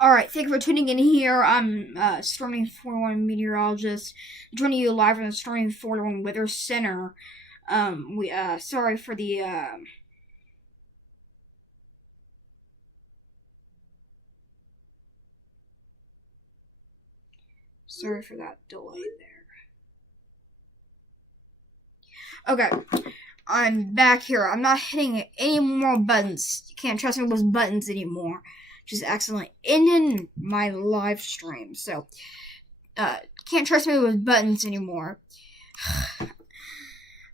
Alright, thank you for tuning in here. I'm Stormy 41 meteorologist, joining you live from the Stormy 41 Weather Center. Sorry for the, sorry for that delay there. Okay, I'm back here. I'm not hitting any more buttons. You can't trust me with those buttons anymore. Just accidentally ending my live stream. So, can't trust me with buttons anymore.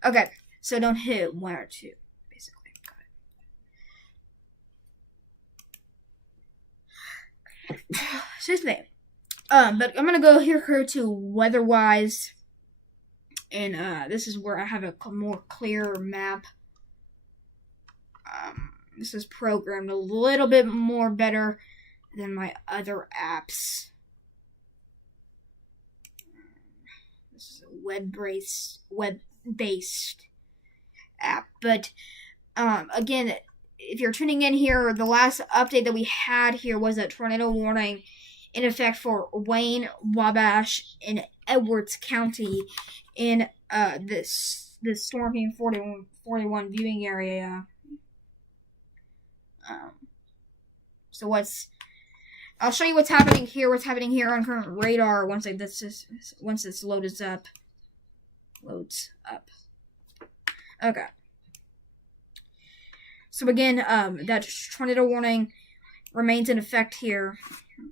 Okay, so don't hit one or two, basically. Excuse me. But I'm gonna go here to weather-wise, and this is where I have a more clear map. This is programmed a little bit more better than my other apps. This is a web-based app. But again, if you're tuning in here, the last update that we had here was a tornado warning in effect for Wayne, Wabash, and Edwards County in this Stormy 41 viewing area. I'll show you what's happening here on current radar once this loads up. Okay. So again, that tornado warning remains in effect here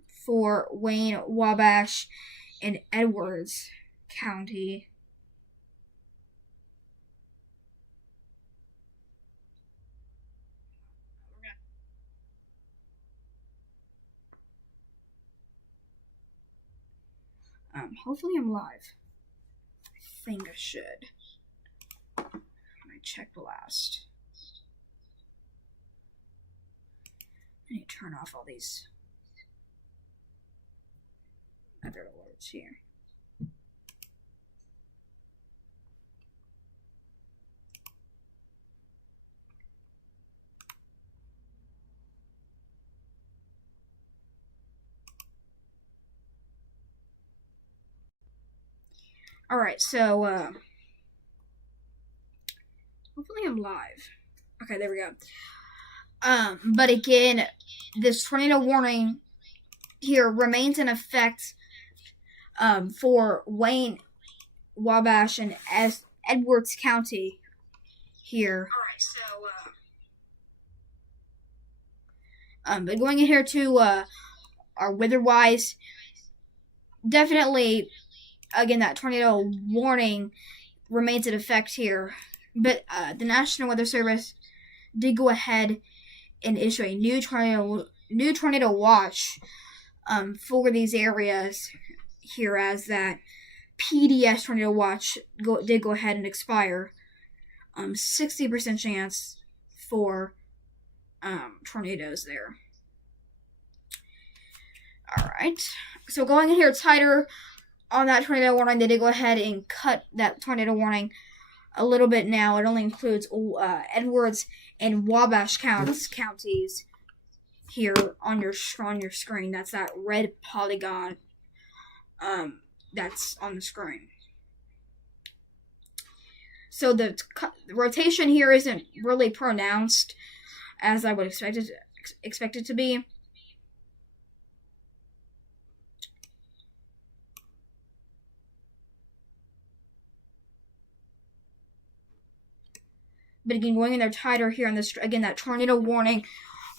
for Wayne, Wabash, and Edwards County. Hopefully I'm live. I think I should. I checked last. I need to turn off all these other alerts here. Alright, so, hopefully I'm live. Okay, there we go. But again, this tornado warning here remains in effect, for Wayne, Wabash, and Edwards County here. Alright, so, but going in here to, our weather-wise, definitely, again, that tornado warning remains in effect here. But the National Weather Service did go ahead and issue a new tornado watch for these areas here, as that PDS tornado watch did go ahead and expire. 60% chance for tornadoes there. Alright, so going in here tighter on that tornado warning, they did go ahead and cut that tornado warning a little bit now. It only includes Edwards and Wabash counties here on your screen. That's that red polygon that's on the screen. So the rotation here isn't really pronounced as I would expect it to be. But again, going in there tighter here on this, again, that tornado warning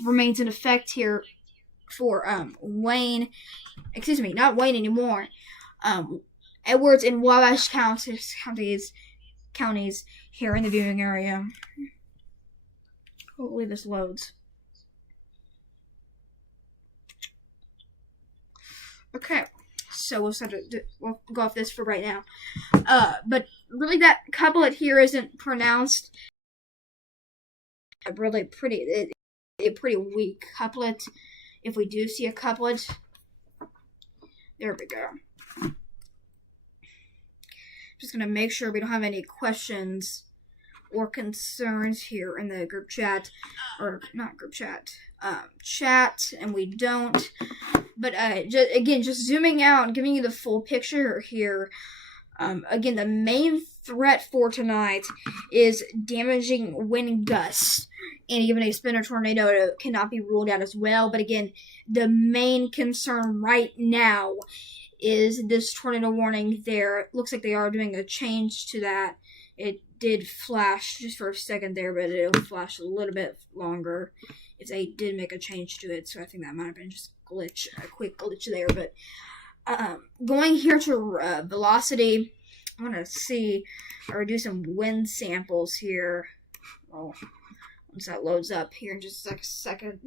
remains in effect here for Wayne. Excuse me, not Wayne anymore. Edwards and Wabash counties here in the viewing area. Hopefully this loads. Okay, so we'll go off this for right now. But really, that couplet here isn't pronounced. A pretty weak couplet. If we do see a couplet, there we go. Just gonna make sure we don't have any questions or concerns here in the group chat, or not group chat, chat, and we don't. But just zooming out and giving you the full picture here. Again, the main threat for tonight is damaging wind gusts, and even a spinner tornado cannot be ruled out as well. But again, the main concern right now is this tornado warning. There, it looks like they are doing a change to that. It did flash just for a second there, but it'll flash a little bit longer if they did make a change to it. So I think that might have been just a quick glitch there. But going here to velocity, I want to see or do some wind samples here. Well, once that loads up here in just a second.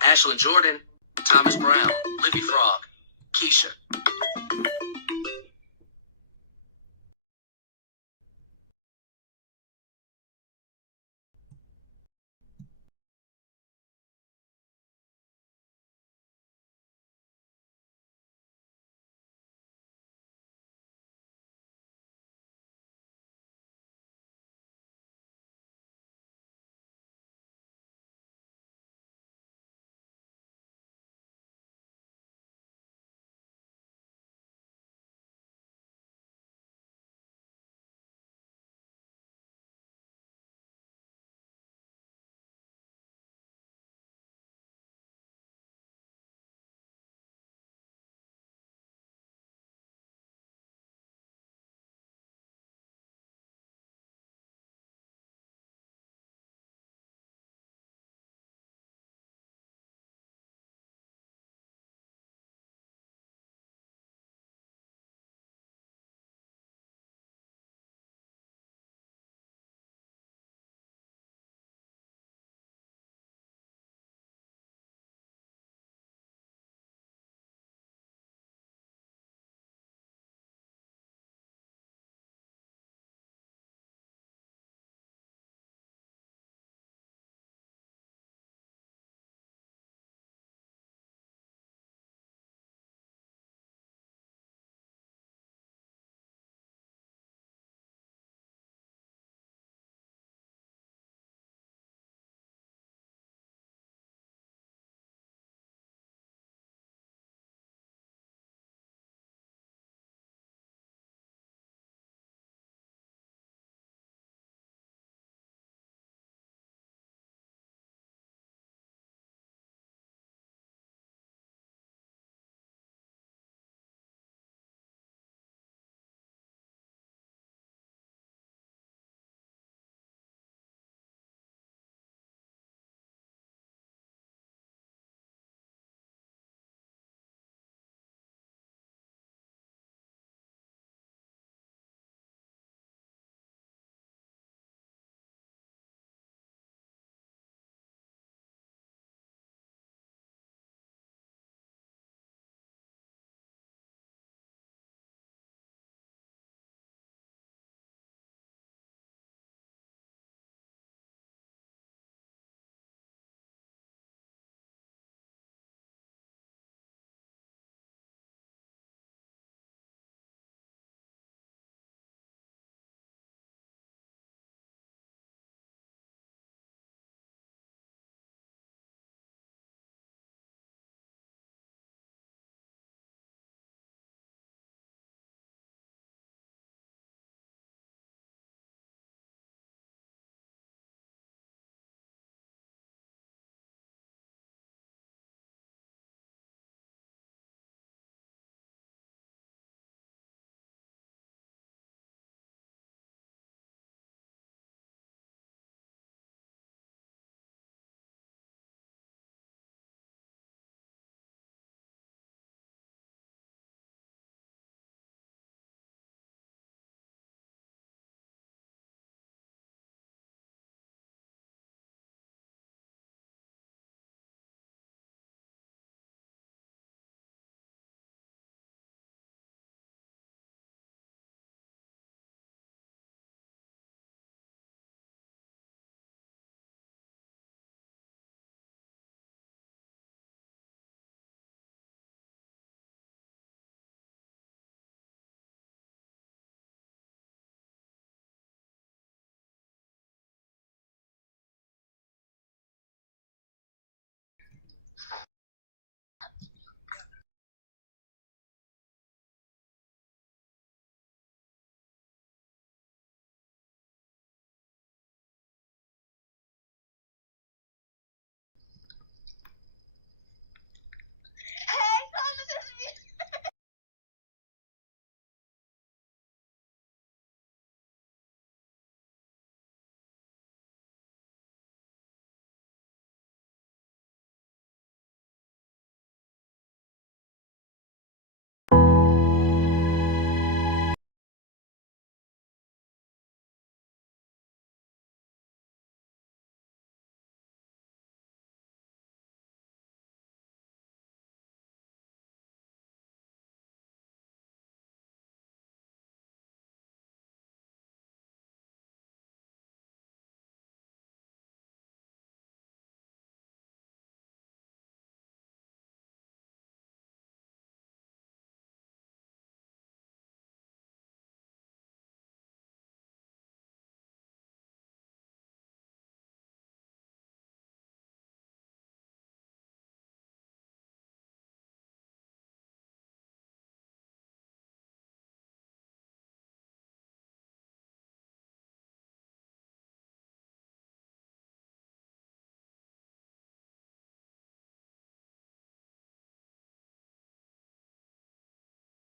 Ashlyn Jordan, Thomas Brown, Libby Frog, Keisha.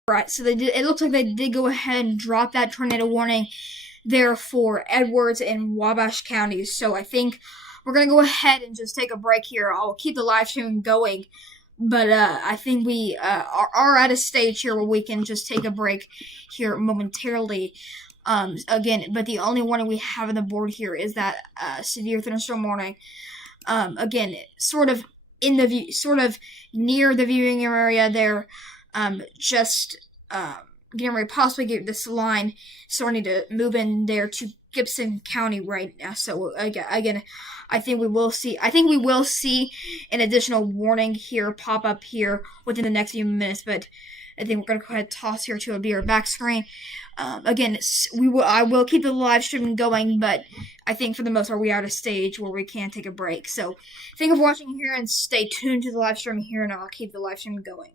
Right, so it looks like they did go ahead and drop that tornado warning there for Edwards and Wabash counties. So I think we're going to go ahead and just take a break here. I'll keep the live stream going, but I think we are at a stage here where we can just take a break here momentarily. Again, but the only warning we have on the board here is that severe thunderstorm warning. Again, sort of near the viewing area there. Getting ready to possibly get this line starting to move in there to Gibson County right now. So again, I think we will see an additional warning here pop up here within the next few minutes. But I think we're going to go ahead and toss here to a back screen. Again, I will keep the live stream going, but I think for the most part we are at a stage where we can take a break. So thank you for watching here and stay tuned to the live stream here, and I'll keep the live stream going.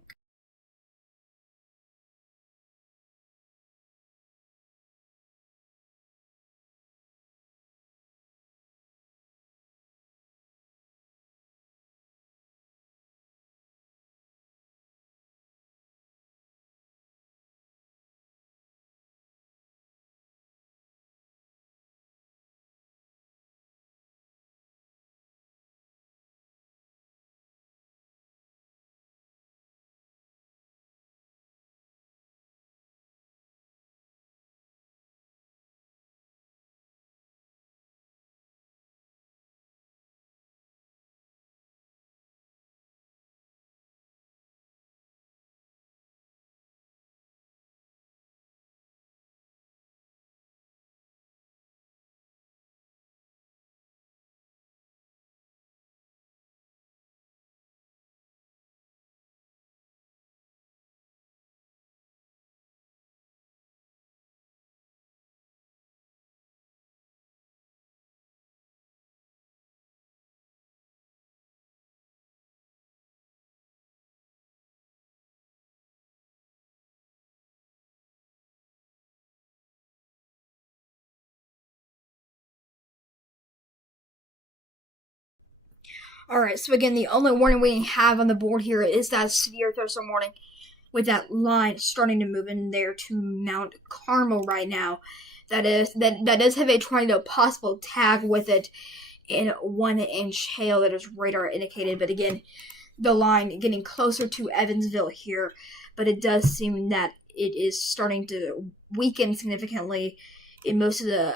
Alright, so again, the only warning we have on the board here is that severe thunderstorm warning with that line starting to move in there to Mount Carmel right now. That does have a tornado possible tag with it in 1-inch hail that is radar indicated. But again, the line getting closer to Evansville here, but it does seem that it is starting to weaken significantly. And most of the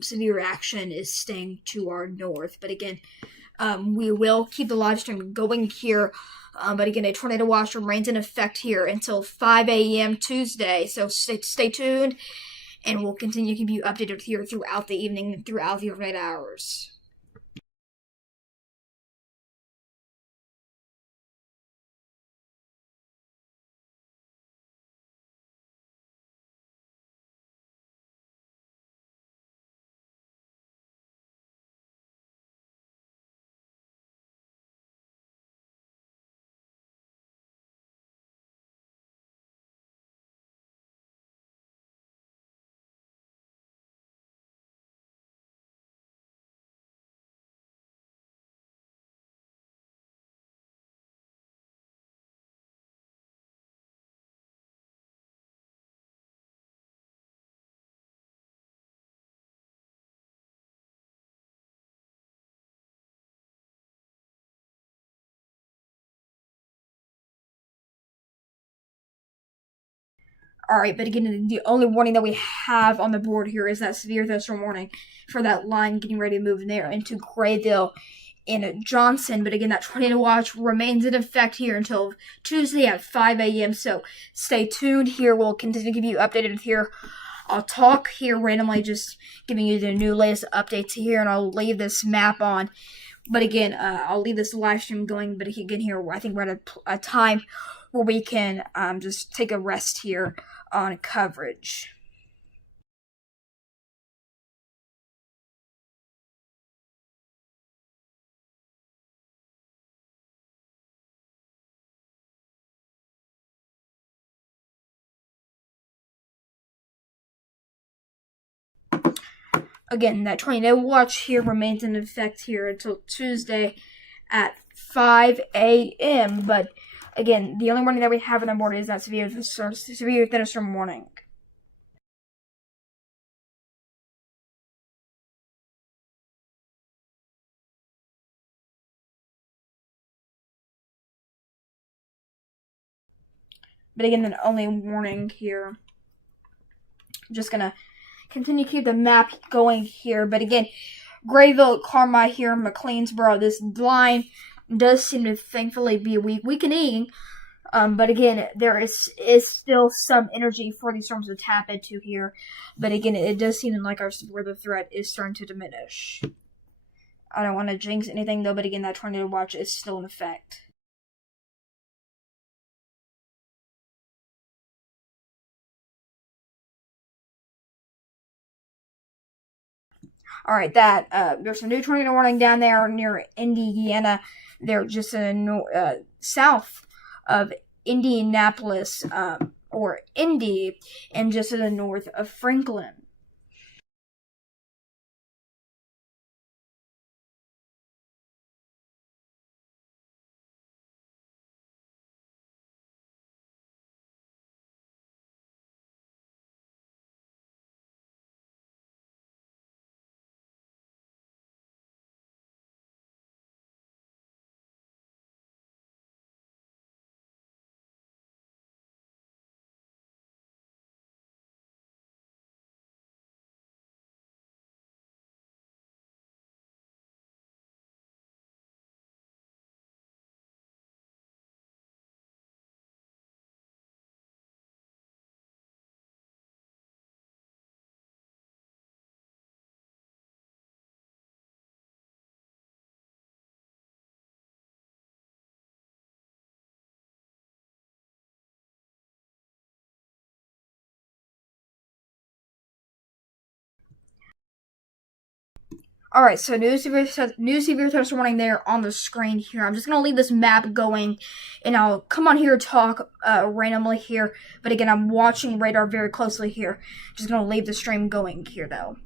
severe action is staying to our north. But again, we will keep the live stream going here. But again, a tornado watch remains in effect here until 5 a.m. Tuesday. So stay tuned, and we'll continue to keep you updated here throughout the evening and throughout the overnight hours. Alright, but again, the only warning that we have on the board here is that severe thunderstorm warning for that line getting ready to move in there into Grayville and Johnson. But again, that tornado watch remains in effect here until Tuesday at 5 a.m. So stay tuned here. We'll continue to give you updated here. I'll talk here randomly, just giving you the latest updates here, and I'll leave this map on. But again, I'll leave this live stream going. But again, here, I think we're at a time where we can just take a rest here on coverage. Again, that tornado watch here remains in effect here until Tuesday at 5 a.m. But Again, the only warning that we have in the morning is that severe thunderstorm warning. But again, the only warning here. I'm just gonna continue to keep the map going here. But again, Grayville, Carmi here, McLeansboro. This line does seem to thankfully be weakening. But again, there is still some energy for these storms to tap into here. But again, it does seem like our weather threat is starting to diminish. I don't want to jinx anything though, but again, that tornado watch is still in effect. Alright, there's a new tornado warning down there near Indiana. They're just south of Indianapolis, or Indy, and just to the north of Franklin. Alright, so new severe thunderstorm warning there on the screen here. I'm just going to leave this map going, and I'll come on here talk randomly here. But again, I'm watching radar very closely here. Just going to leave the stream going here, though.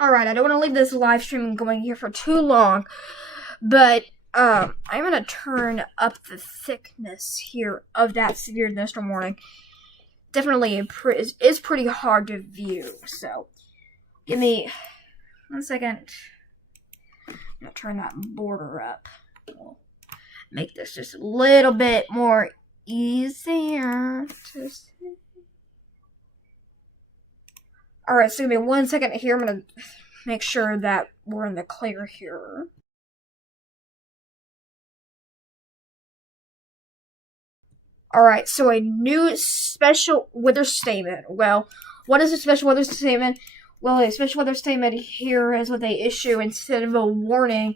Alright, I don't want to leave this live stream going here for too long, but I'm going to turn up the thickness here of that severe thunderstorm warning. Definitely is pretty hard to view, so give me 1 second. I'm going to turn that border up. We'll make this just a little bit more easier to see. Alright, so give me 1 second here. I'm going to make sure that we're in the clear here. Alright, so a new special weather statement. Well, what is a special weather statement? Well, a special weather statement here is what they issue instead of a warning.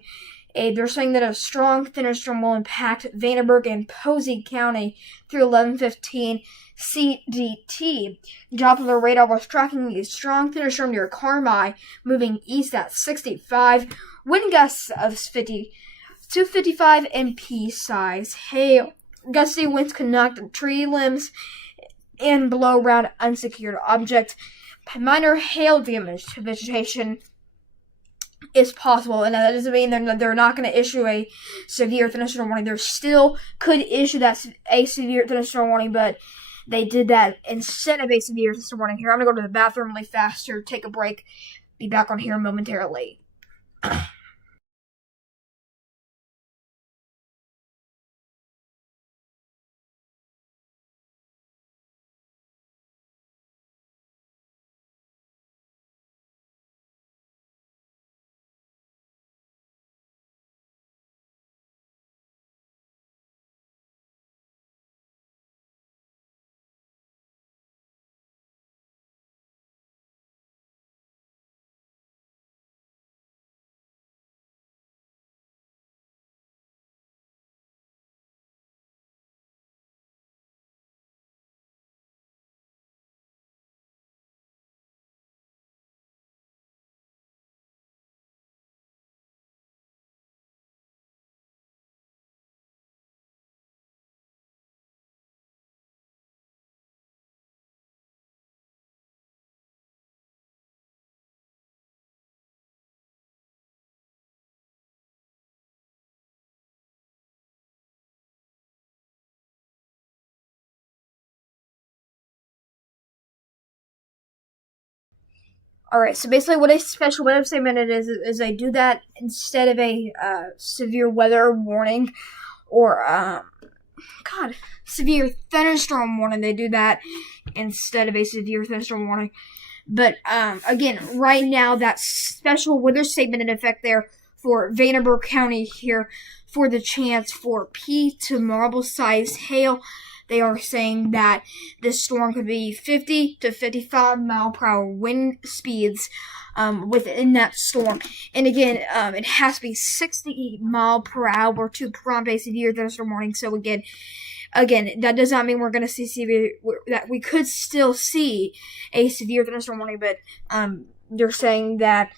They're saying that a strong thunderstorm will impact Vanderburgh and Posey County through 11:15 CDT. Doppler radar was tracking a strong thunderstorm near Carmi, moving east at 65. Wind gusts of 50 to 55 mph size. Hail. Gusty winds can knock tree limbs and blow around unsecured objects. Minor hail damage to vegetation is possible, and that doesn't mean they're not going to issue a severe thunderstorm warning. They still could issue a severe thunderstorm warning, but they did that instead of a severe thunderstorm warning. Here, I'm going to go to the bathroom really fast to take a break. Be back on here momentarily. Alright, so basically what a special weather statement is they do that instead of a severe weather warning or, severe thunderstorm warning. They do that instead of a severe thunderstorm warning. But, again, right now, that special weather statement in effect there for Vanderburgh County here for the chance for P to marble-sized hail. They are saying that this storm could be 50 to 55 mile per hour wind speeds within that storm. And again, it has to be 60 mile per hour to prompt a severe thunderstorm warning. So again, that does not mean we're going to see that we could still see a severe thunderstorm warning, but they're saying that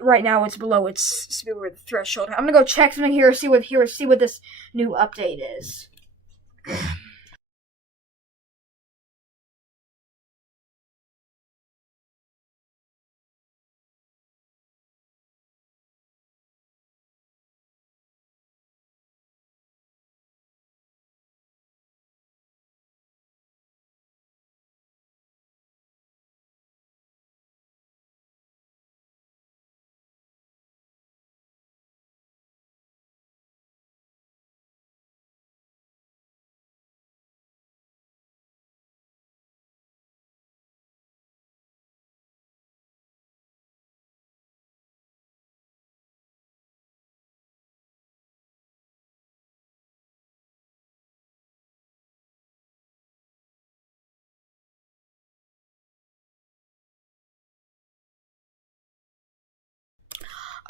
right now it's below its severe threshold. I'm gonna go check something here, see what this new update is.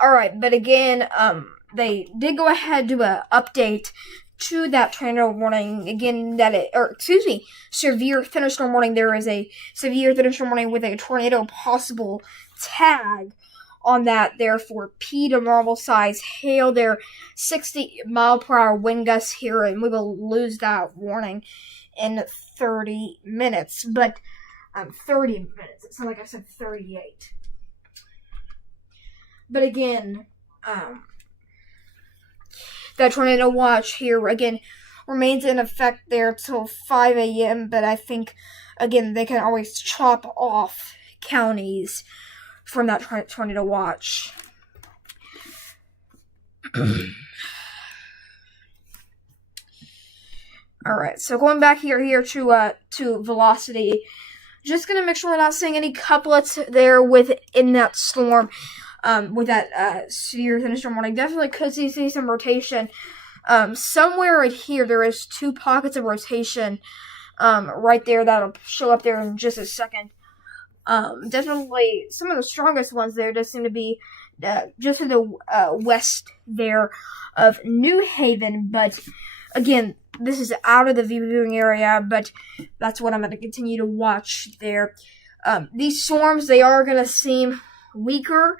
Alright, but again, they did go ahead and do an update to that tornado warning. Again, severe thunderstorm warning. There is a severe thunderstorm warning with a tornado possible tag on that there for P to marble size hail. There 60 mile per hour wind gusts here, and we will lose that warning in 30 minutes. But 30 minutes. It sounds like I said 38. But again, that tornado watch here again remains in effect there till 5 a.m. But I think again they can always chop off counties from that tornado watch. All right, so going back here to velocity, just gonna make sure we're not seeing any couplets there within that storm, with that severe thunderstorm warning. Definitely could see some rotation. Somewhere right here there is 2 pockets of rotation, right there that'll show up there in just a second. Definitely some of the strongest ones there just seem to be just to the west there of New Haven, but again, this is out of the viewing area, but that's what I'm going to continue to watch there. These storms, they are going to seem weaker,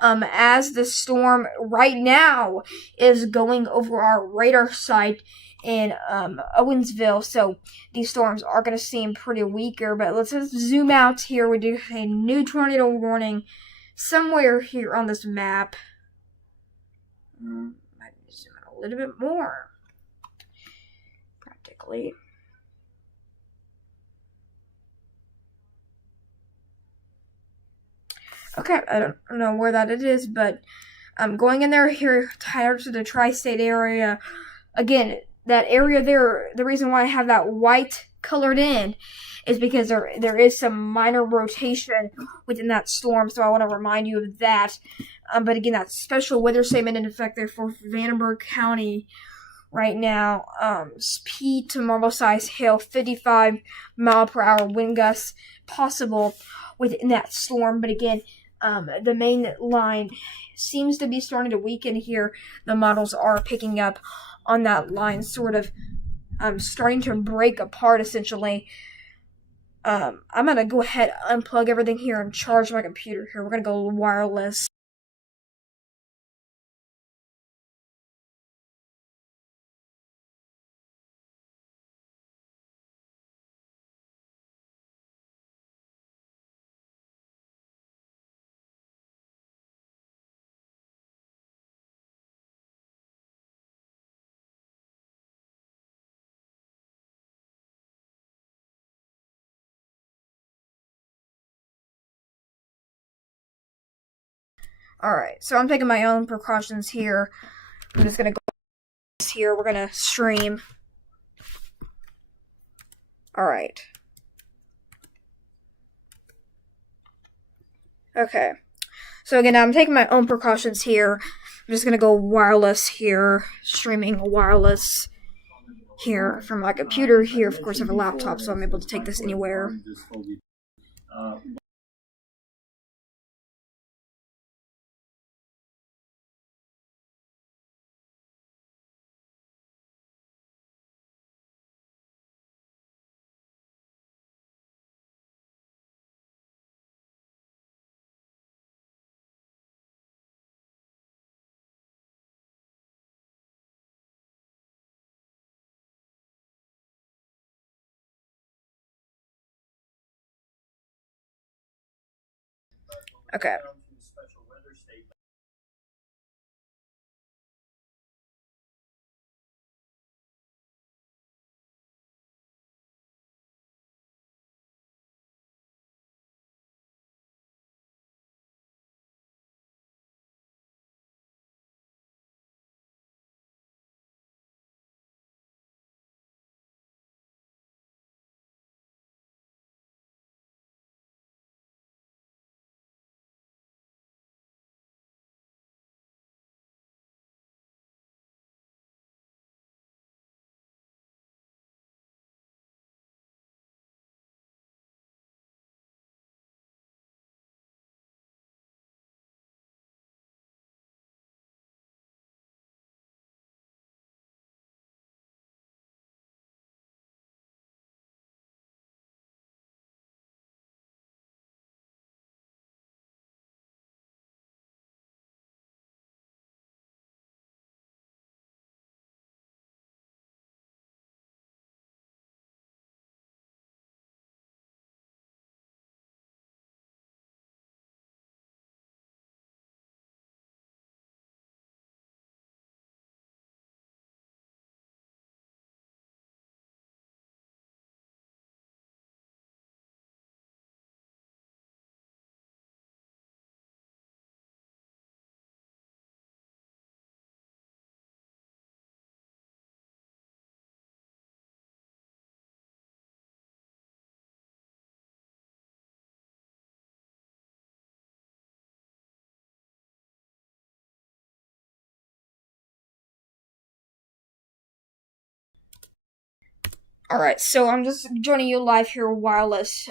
as the storm right now is going over our radar site in Owensville, so these storms are going to seem pretty weaker. But let's just zoom out here. We do a new tornado warning somewhere here on this map. Might zoom in a little bit more. Practically. Okay, I don't know where that it is, but I'm going in there here, tied to the tri-state area. Again, that area there, the reason why I have that white colored in is because there is some minor rotation within that storm, so I want to remind you of that. But again, that special weather statement in effect there for Vandenberg County right now. Speed to normal size hail, 55 mile per hour wind gusts possible within that storm. But again, the main line seems to be starting to weaken here. The models are picking up on that line, sort of starting to break apart essentially. I'm gonna go ahead, unplug everything here, and charge my computer here. We're gonna go wireless. Alright, so I'm taking my own precautions here. I'm just gonna go here. We're gonna stream. Alright. Okay. So again, I'm taking my own precautions here. I'm just gonna go wireless here. Streaming wireless here from my computer here. Of course, I have a laptop, so I'm able to take this anywhere. Okay. Alright, so I'm just joining you live here wireless.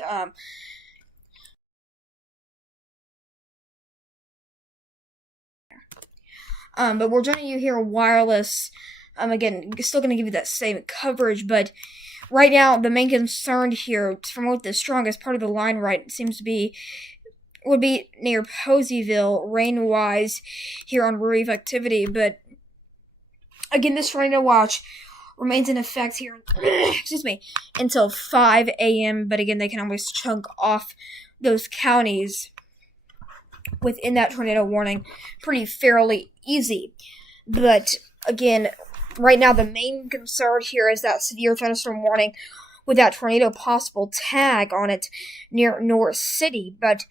But we're joining you here wireless. Again, still going to give you that same coverage, but right now the main concern here, from what the strongest part of the line right seems to be, would be near Poseyville, rain-wise, here on Reef activity. But again, this tornado watch remains in effect here, excuse me, until 5 a.m. But again, they can always chunk off those counties within that tornado warning pretty fairly easy. But again, right now the main concern here is that severe thunderstorm warning with that tornado possible tag on it near North City. But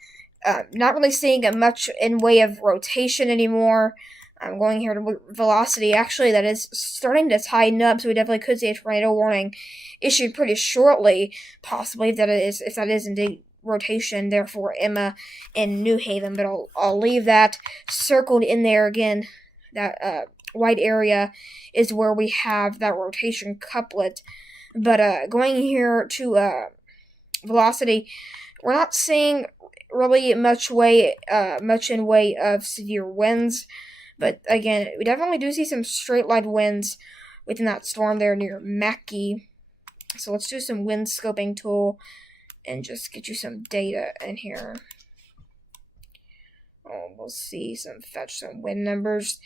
not really seeing much in way of rotation anymore. I'm going here to velocity. Actually, that is starting to tighten up, so we definitely could see a tornado warning issued pretty shortly, possibly if that is indeed rotation. Therefore, Emma in New Haven. But I'll leave that circled in there again. That white area is where we have that rotation couplet. But going here to velocity, we're not seeing really much in way of severe winds. But again, we definitely do see some straight line winds within that storm there near Mackey. So let's do some wind scoping tool and just get you some data in here. We'll fetch some wind numbers.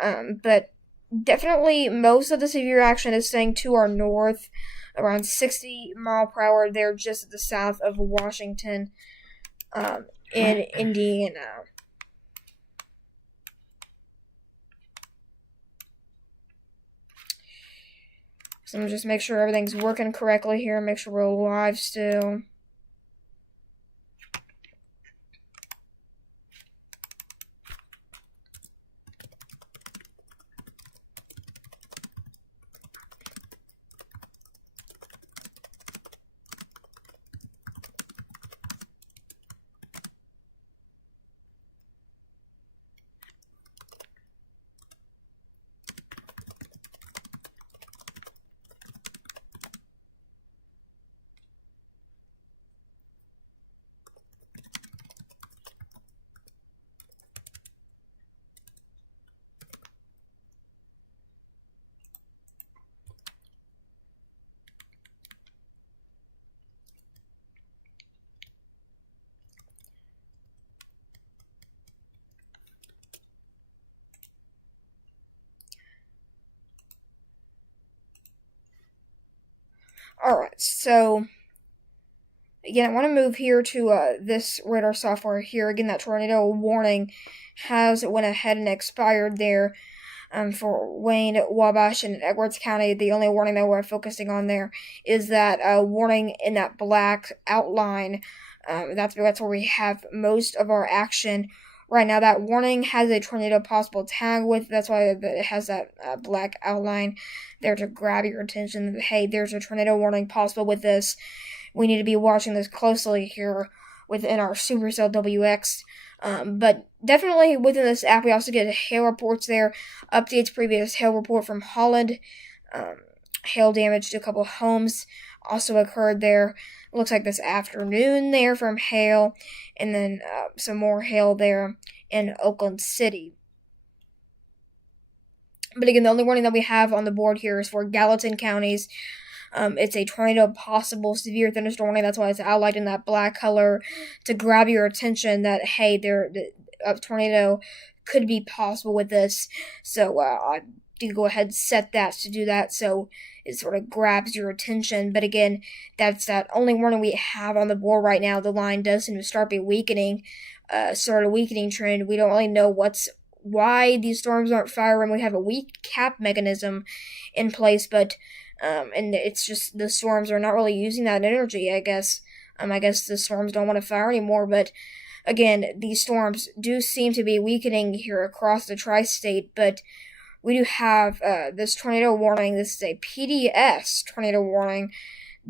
But definitely most of the severe action is staying to our north, around 60 mile per hour there just at the south of Washington, in Indiana. So I'm just make sure everything's working correctly here, make sure we're live still. Alright, so again, I want to move here to this radar software here. Again, that tornado warning has went ahead and expired there for Wayne, Wabash, and Edwards County. The only warning that we're focusing on there is that warning in that black outline. That's where we have most of our action right now. That warning has a tornado possible tag with. That's why it has that black outline there to grab your attention. Hey, there's a tornado warning possible with this. We need to be watching this closely here within our Supercell WX. But definitely within this app, we also get hail reports there. Updates previous hail report from Holland. Hail damage to a couple of homes also occurred there. Looks like this afternoon there from hail. And then some more hail there in Oakland City. But again, the only warning that we have on the board here is for Gallatin counties. It's a tornado possible severe thunderstorm warning. That's why it's outlined in that black color to grab your attention that, hey, a tornado could be possible with this. So I did go ahead and set that to do that so it sort of grabs your attention. But again, that's that only warning we have on the board right now. The line does seem to start a weakening trend. We don't really know why these storms aren't firing. We have a weak cap mechanism in place, but and it's just the storms are not really using that energy, I guess. I guess the storms don't want to fire anymore, but again, these storms do seem to be weakening here across the tri-state, but we do have this tornado warning. This is a PDS tornado warning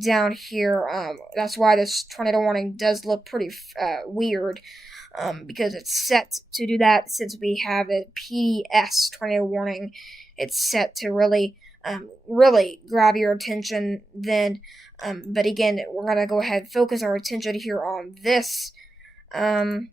down here. That's why this tornado warning does look pretty weird. Because it's set to do that since we have a PDS tornado warning. It's set to really really grab your attention then. But again, we're going to go ahead and focus our attention here on this. We're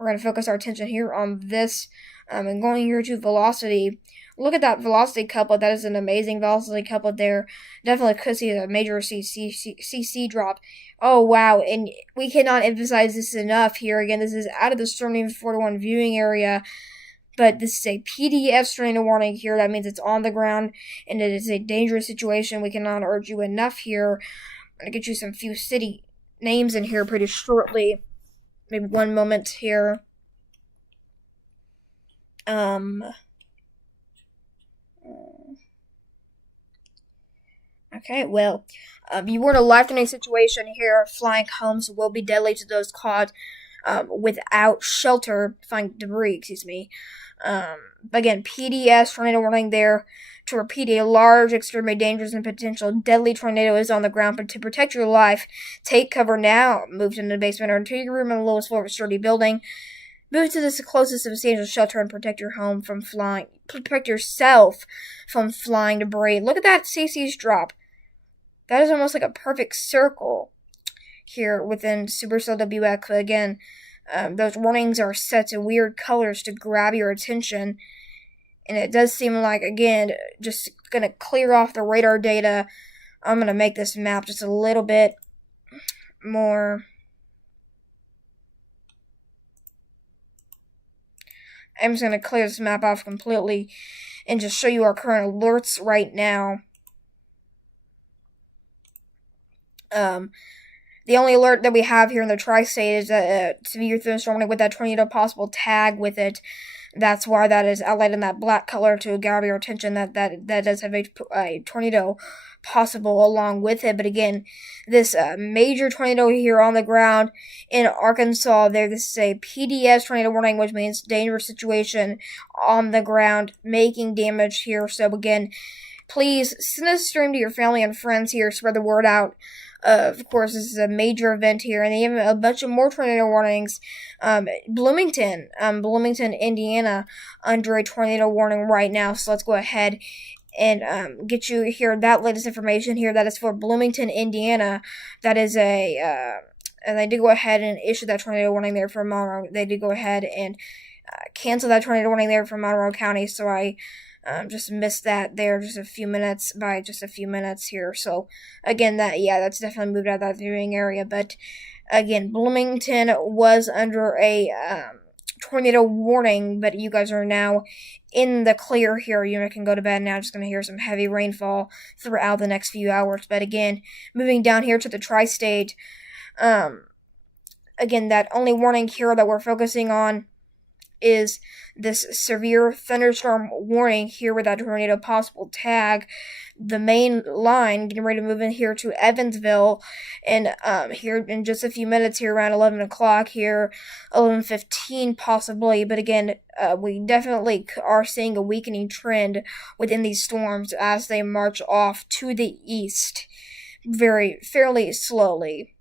going to focus our attention here on this. And going here to velocity. Look at that velocity couplet. That is an amazing velocity couplet there. Definitely could see a major CC drop. Oh, wow. And we cannot emphasize this enough here. Again, this is out of the Storm 41 viewing area. But this is a PDF tornado warning here. That means it's on the ground, and it is a dangerous situation. We cannot urge you enough here. I'm going to get you some few city names in here pretty shortly. Maybe one moment here. Okay, well, you were in a life-threatening situation here. Flying homes will be deadly to those caught without shelter, flying debris, excuse me. Again, PDS, tornado warning there. To repeat, a large, extremely dangerous and potential deadly tornado is on the ground, but to protect your life, take cover now. Move to the basement or into your room on the lowest floor of a sturdy building. Move to the closest substantial shelter and protect your home from flying. Protect yourself from flying debris. Look at that CC's drop. That is almost like a perfect circle here within Supercell WX. But again, those warnings are set to weird colors to grab your attention. And it does seem like, again, just going to clear off the radar data. I'm going to make this map just a little bit more. I'm just going to clear this map off completely and just show you our current alerts right now. The only alert that we have here in the tri-state is a severe thunderstorm with that tornado possible tag with it. That's why that is outlined in that black color to grab your attention that does have a tornado possible along with it. But again, this major tornado here on the ground in Arkansas, this is a PDS tornado warning, which means dangerous situation on the ground, making damage here. So again, please send this stream to your family and friends here, spread the word out. Of course, this is a major event here, and they have a bunch of more tornado warnings. Bloomington, Indiana, under a tornado warning right now. So let's go ahead and get you here that latest information here. That is for Bloomington, Indiana. That is and they did go ahead and issue that tornado warning there for Monroe. They did go ahead and cancel that tornado warning there for Monroe County. So I just missed that there just a few minutes here. So again, that's definitely moved out of that viewing area. But again, Bloomington was under a tornado warning, but you guys are now in the clear here. You can go to bed now. Just going to hear some heavy rainfall throughout the next few hours. But again, moving down here to the tri-state, again, that only warning here that we're focusing on is this severe thunderstorm warning here with that tornado possible tag. The main line getting ready to move in here to Evansville, and here in just a few minutes here around 11 o'clock here, 11:15 possibly. But again, we definitely are seeing a weakening trend within these storms as they march off to the east fairly slowly.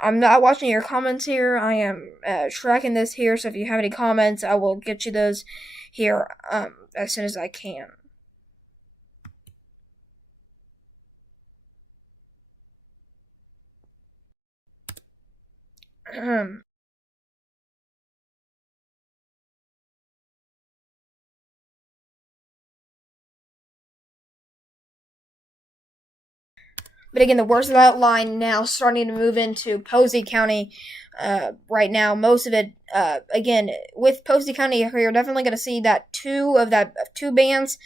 I'm not watching your comments here. I am tracking this here, so if you have any comments, I will get you those here as soon as I can. But again, the worst of that line now starting to move into Posey County right now. Most of it, again, with Posey County, you're definitely going to see that two bands.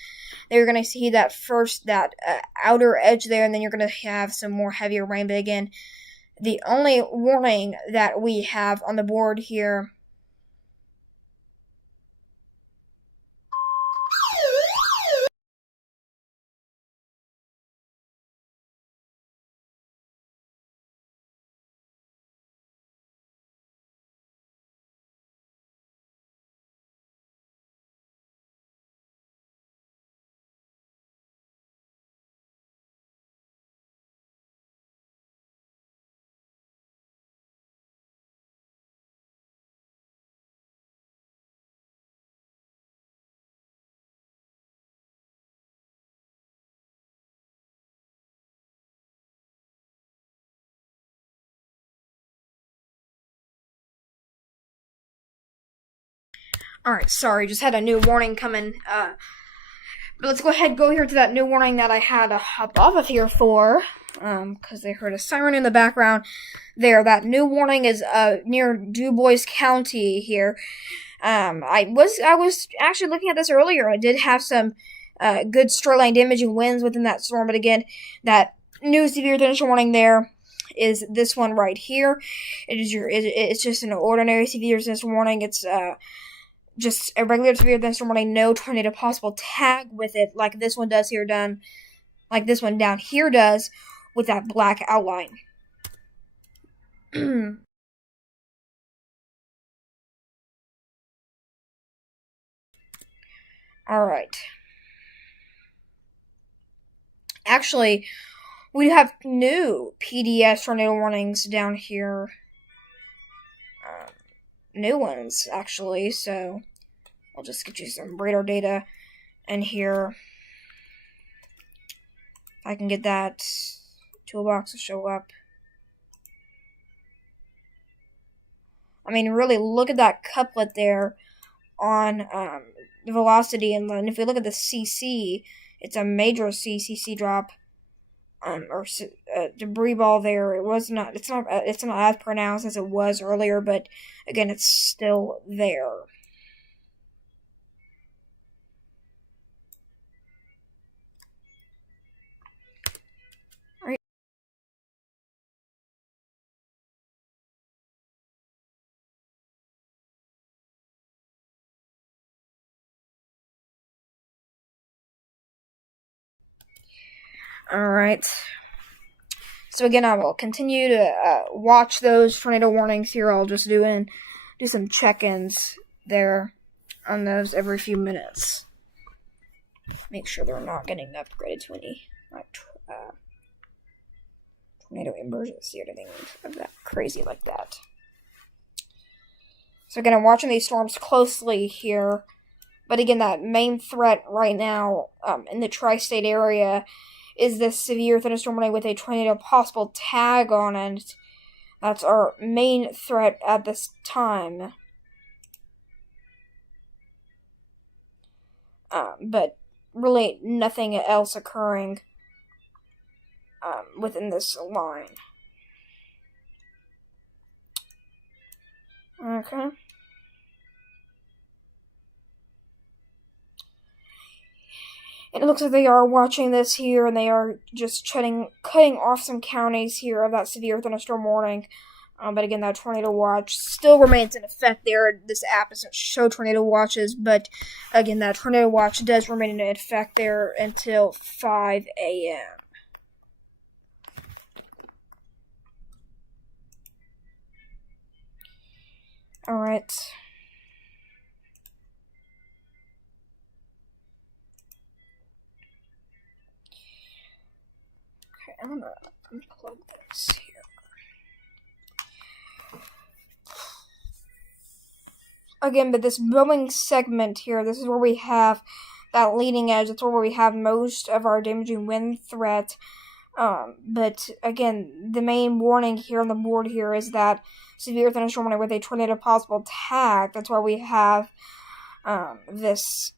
They're going to see that first, that outer edge there, and then you're going to have some more heavier rain. But again, the only warning that we have on the board here Alright, sorry, just had a new warning coming. But let's go ahead and go here to that new warning that I had to hop off of here for. Because they heard a siren in the background. There, that new warning is near DuBois County here. I was actually looking at this earlier. I did have some good straight line damaging winds within that storm, but again, that new severe thunderstorm warning there is this one right here. It's just an ordinary severe thunderstorm warning. It's just a regular severe thunderstorm warning, no tornado possible tag with it, like this one does here, like this one down here does with that black outline. Alright. Actually, we have new PDS tornado warnings down here. New ones, actually, so I'll just get you some radar data in here. I can get that toolbox to show up. I mean, really, look at that couplet there on the velocity, and then if we look at the CC, it's a major CC drop, or debris ball there. It's not as pronounced as it was earlier, but again, it's still there. Alright. So again, I will continue to watch those tornado warnings here. I'll just do some check-ins there on those every few minutes. Make sure they're not getting upgraded to any tornado emergency or anything of that crazy like that. So again, I'm watching these storms closely here. But again, that main threat right now in the tri-state area is this severe thunderstorm warning with a tornado possible tag on it. That's our main threat at this time. But really nothing else occurring within this line. Okay. And it looks like they are watching this here, and they are just cutting off some counties here of that severe thunderstorm warning. But again, that tornado watch still remains in effect there. This app doesn't show tornado watches, but again, that tornado watch does remain in effect there until 5 a.m. Alright. Okay, I'm gonna unplug this here. Again, but this Boeing segment here, this is where we have that leading edge. That's where we have most of our damaging wind threat. But again, the main warning here on the board here is that severe thunderstorm warning with a tornado possible tag. That's why we have this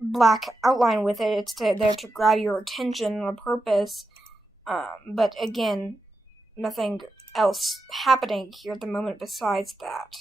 black outline with it. It's there to grab your attention on purpose. But again, nothing else happening here at the moment besides that.